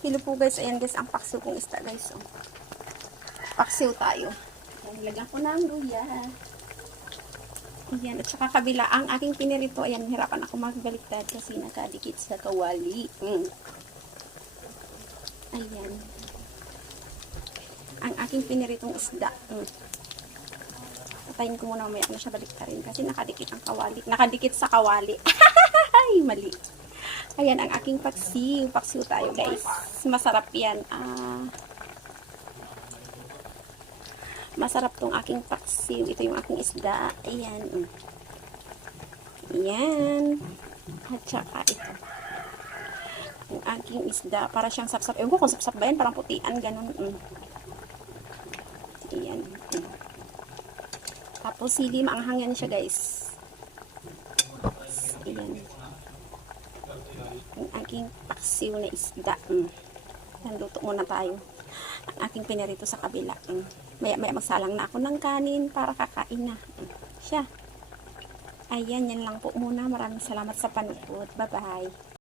Hello po guys. Ayan guys, ang paksiw kong isda guys. Oh. Paksiw tayo. Ayan, lagyan ko ng luya. Ayan, at saka kabila, ang aking pinirito, ayan, hirapan ako magbaliktad kasi nakadikit sa kawali. Mm. Ayan. Ang aking piniritong isda. Mm. Patayin ko muna mamaya na siya baliktarin kasi nakadikit ang kawali. Nakadikit sa kawali. Ay, mali. Ayan ang aking paksiw. Paksiw tayo guys. Masarap yan. Ah, masarap tong aking paksiw. Ito yung aking isda. Ayan. Ayan. At saka ito. Yung aking isda. Para siyang sapsap. Ewan ko kung sapsap ba yan. Parang putian. Ganun. Mm. Ayan. Mm. Tapos sili. Maanghang siya guys. Ayan. Ang aking paksiw na isda. Mm. Muna tayo. Ang aking pinarito sa kabila. Mm. Maya maya magsalang na ako ng kanin para kakain na. Mm. Siya. Ayan, yan lang po muna. Maraming salamat sa panood. Bye-bye.